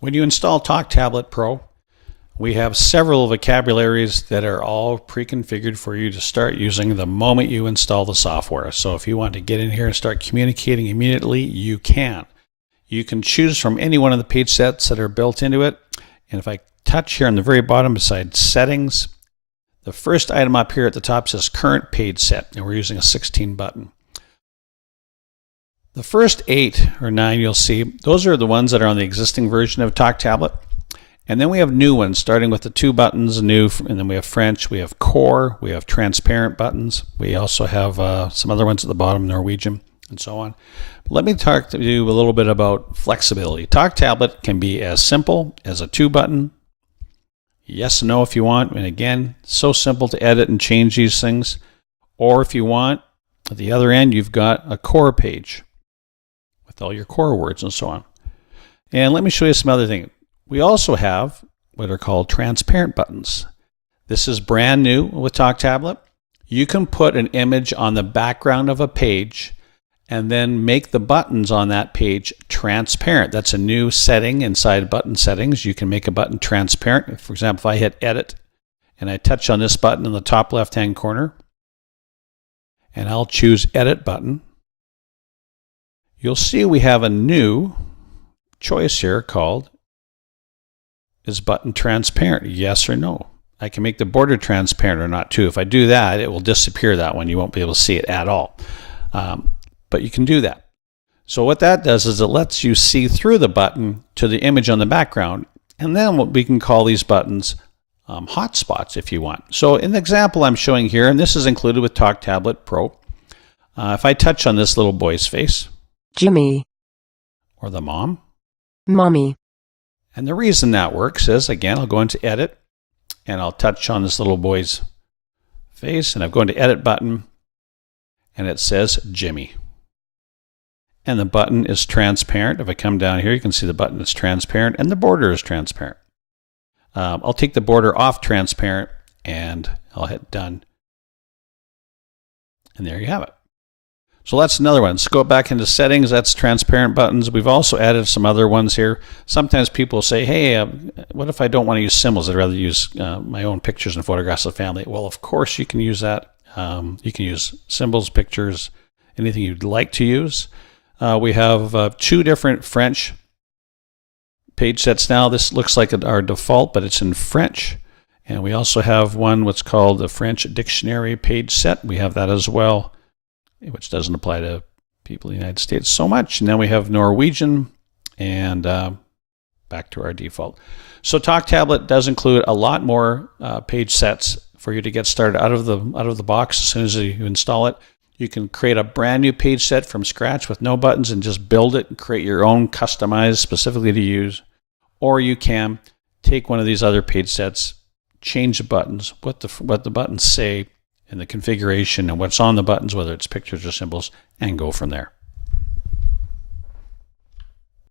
When you install TalkTablet PRO, we have several vocabularies that are all pre-configured for you to start using the moment you install the software. So if you want to get in here and start communicating immediately, you can. You can choose from any one of the page sets that are built into it. And if I touch here on the very bottom beside settings, the first item up here at the top says current page set, and we're using a 16 button. The first 8 or 9 you'll see, those are the ones that are on the existing version of TalkTablet. And then we have new ones, starting with the 2 buttons, new, and then we have French, we have core, we have transparent buttons. We also have some other ones at the bottom, Norwegian, and so on. Let me talk to you a little bit about flexibility. TalkTablet can be as simple as a 2 button, yes and no if you want, and again, so simple to edit and change these things. Or if you want, at the other end, you've got a core page with all your core words and so on. And let me show you some other things. We also have what are called transparent buttons. This is brand new with TalkTablet. You can put an image on the background of a page and then make the buttons on that page transparent. That's a new setting inside button settings. You can make a button transparent. For example, if I hit edit and I touch on this button in the top left-hand corner, and I'll choose edit button, you'll see we have a new choice here called is button transparent, yes or no. I can make the border transparent or not too. If I do that, it will disappear that one. You won't be able to see it at all. But you can do that. So what that does is it lets you see through the button to the image on the background, and then what we can call these buttons hotspots if you want. So in the example I'm showing here, and this is included with TalkTablet PRO, if I touch on this little boy's face, Jimmy, or the mom, Mommy. And the reason that works is, again, I'll go into edit and I'll touch on this little boy's face and I'll go into edit button and it says Jimmy. And the button is transparent. If I come down here, you can see the button is transparent and the border is transparent. I'll take the border off transparent and I'll hit done. And there you have it. So that's another one. Let's go back into settings. That's transparent buttons. We've also added some other ones here. Sometimes people say, hey, what if I don't want to use symbols? I'd rather use my own pictures and photographs of the family. Well, of course you can use that. You can use symbols, pictures, anything you'd like to use. We have 2 different French page sets now. This looks like our default, but it's in French. And we also have one what's called the French dictionary page set. We have that as well, which doesn't apply to people in the United States so much. And then we have Norwegian and back to our default. So TalkTablet does include a lot more page sets for you to get started out of the box as soon as you install it. You can create a brand new page set from scratch with no buttons and just build it and create your own customized specifically to use. Or you can take one of these other page sets, change the buttons, what the buttons say, and the configuration and what's on the buttons, whether it's pictures or symbols, and go from there.